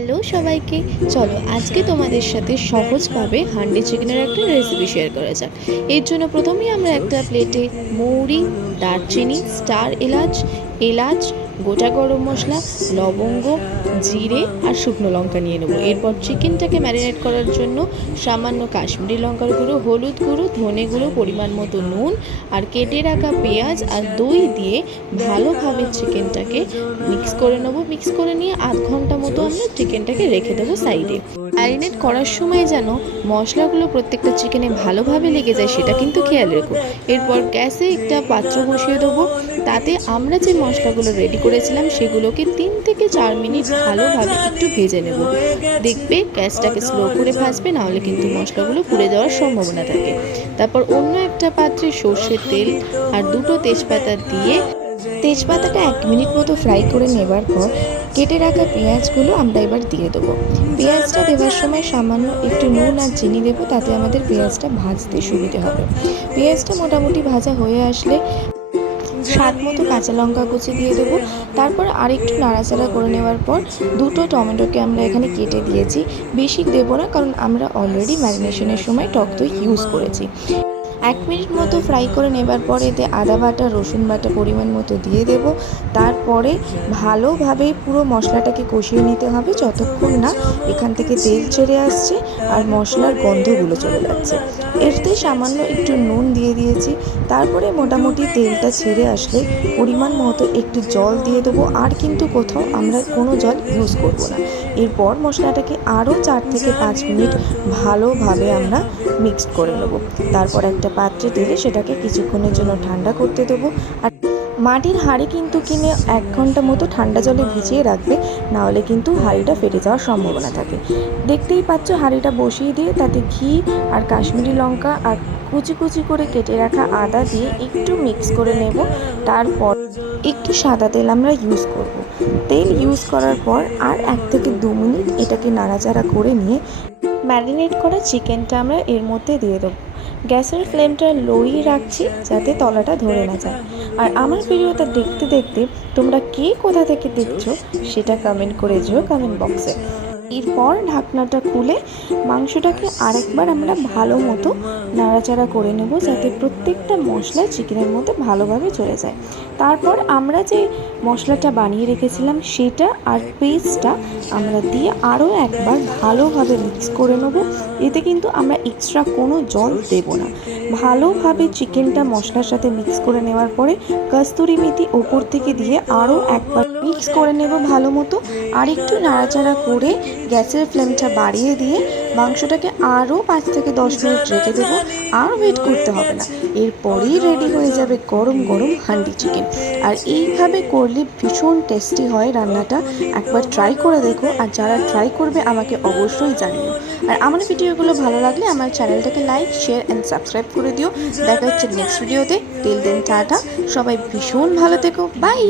Hello সবাইকে, চলো আজকে তোমাদের সাথে সহজভাবে হান্ডি চিকেনের একটা রেসিপি শেয়ার করা যাক। এর জন্য প্রথমেই আমরা একটা প্লেটে মৌরি, দারচিনি, স্টার এলাচ, এলাচ, গোটা গরম মশলা, লবঙ্গ, জিরে আর শুকনো লঙ্কা নিয়ে নেবো। এরপর চিকেনটাকে ম্যারিনেট করার জন্য সামান্য কাশ্মীরি লঙ্কার গুঁড়ো, হলুদ গুঁড়ো, ধনে গুঁড়ো, পরিমাণ মতো নুন আর কেটে রাখা পেঁয়াজ আর দই দিয়ে ভালোভাবে চিকেনটাকে মিক্স করে নেবো। মিক্স করে নিয়ে আধ ঘন্টা মতো আমরা চিকেনটাকে রেখে দেবো সাইডে। ম্যারিনেট করার সময় যেন মশলাগুলো প্রত্যেকটা চিকেনে ভালোভাবে লেগে যায় সেটা কিন্তু খেয়াল রেখো। এরপর গ্যাসে একটা পাত্র বসিয়ে দেবো, তাতে আমরা যে মশলাগুলো রেডি করেছিলাম সেগুলোকে 3 থেকে 4 মিনিট ভালোভাবে একটু ভেজে নেব। দেখবে গ্যাসটাকে স্লো করে ভাজবে, নাহলে কিন্তু মশলাগুলো পুড়ে যাওয়ার সম্ভাবনা থাকে। তারপর অন্য একটা পাত্রে সর্ষের তেল আর 2টো তেজপাতা দিয়ে তেজপাতাটা 1 মিনিট মতো ফ্রাই করে নেবার পর কেটে রাখা পেঁয়াজগুলো আমরা এবার দিয়ে দেবো। পেঁয়াজটা দেওয়ার সময় সামান্য একটু নুন আর চিনি দেবো, তাতে আমাদের পেঁয়াজটা ভাজতে সুবিধে হবে। পেঁয়াজটা মোটামুটি ভাজা হয়ে আসলে স্বাদ মতো কাঁচা লঙ্কা কুচি দিয়ে দেবো। তারপর আরেকটু নাড়াচাড়া করে নেওয়ার পর 2টো টমেটোকে আমরা এখানে কেটে দিয়েছি। বেশি দেবো না, কারণ আমরা অলরেডি ম্যারিনেশনের সময় টক দই ইউজ করেছি। 1 মিনিট মতো ফ্রাই করে নেবার পর এতে আদা বাটা, রসুন বাটা পরিমাণ মতো দিয়ে দেব। তারপরে ভালোভাবে পুরো মশলাটাকে কষিয়ে নিতে হবে যতক্ষণ না এখান থেকে তেল ছেড়ে আসছে আর মশলার গন্ধগুলো চলে যাচ্ছে। এতে সামান্য একটু নুন দিয়ে দিয়েছি। তারপরে মোটামুটি তেলটা ছেড়ে আসলে পরিমাণ মতো একটু জল দিয়ে দেবো, আর কিন্তু কোথাও আমরা কোনো জল ইউজ করব না। এরপর মশলাটাকে আরও 4 থেকে 5 মিনিট ভালোভাবে আমরা মিক্সড করে নেব। তারপর একটা পাত্রে ঢেলে সেটাকে কিছুক্ষণের জন্য ঠান্ডা করতে দেবো। আর মাটির হাঁড়ি কিন্তু কিনে 1 ঘন্টা মতো ঠান্ডা জলে ভিজিয়ে রাখবে, নাহলে কিন্তু হাঁড়িটা ফেটে যাওয়ার সম্ভাবনা থাকে। দেখতেই পাচ্ছ, হাঁড়িটা বসিয়ে দিয়ে তাতে ঘি আর কাশ্মীরি লঙ্কা আর কুচি কুচি করে কেটে রাখা আদা দিয়ে একটু মিক্স করে নেব। তারপর একটু সাদা তেল আমরা ইউজ করব। তেল ইউজ করার পর আর 1 থেকে 2 মিনিট এটাকে নাড়াচাড়া করে নিয়ে ম্যারিনেট করা চিকেনটা আমরা এর মধ্যে দিয়ে দেবো। গ্যাসের ফ্লেমটা লোই রাখছি যাতে তলাটা ধরে না যায়। আর আমার ভিডিওটা দেখতে দেখতে তোমরা কে কোথা থেকে দেখছো সেটা কমেন্ট করে যেও কমেন্ট বক্সে। এরপর ঢাকনাটা খুলে মাংসটাকে আরেকবার আমরা ভালো মতো নাড়াচাড়া করে নেব, যাতে প্রত্যেকটা মশলা চিকেনের মধ্যে ভালোভাবে চলে যায়। তারপর আমরা যে মশলাটা বানিয়ে রেখেছিলাম সেটা আর পেস্টটা আমরা দিয়ে আরও একবার ভালোভাবে মিক্স করে নেব। এতে কিন্তু আমরা এক্সট্রা কোনো জল দেব না। ভালোভাবে চিকেনটা মশলার সাথে মিক্স করে নেওয়ার পরে কস্তুরি মেথি ওপর থেকে দিয়ে আরও একবার মিক্স করে নেব ভালো মতো। আর একটু নাড়াচাড়া করে গ্যাসের ফ্লেমটা বাড়িয়ে দিয়ে মাংসটাকে আরও 5 থেকে 10 মিনিট রেখে দেবো। আর ওয়েট করতে হবে না, এরপরেই রেডি হয়ে যাবে গরম গরম হান্ডি চিকেন। আর এইভাবে করলে ভীষণ টেস্টি হয় রান্নাটা। একবার ট্রাই করে দেখো, আর যারা ট্রাই করবে আমাকে অবশ্যই জানিও। আর আমার ভিডিওগুলো ভালো লাগলে আমার চ্যানেলটাকে লাইক, শেয়ার অ্যান্ড সাবস্ক্রাইব করে দিও। দেখা হচ্ছে নেক্সট ভিডিওতে। টিল দেন টাটা, সবাই ভীষণ ভালো থেকো, বাই।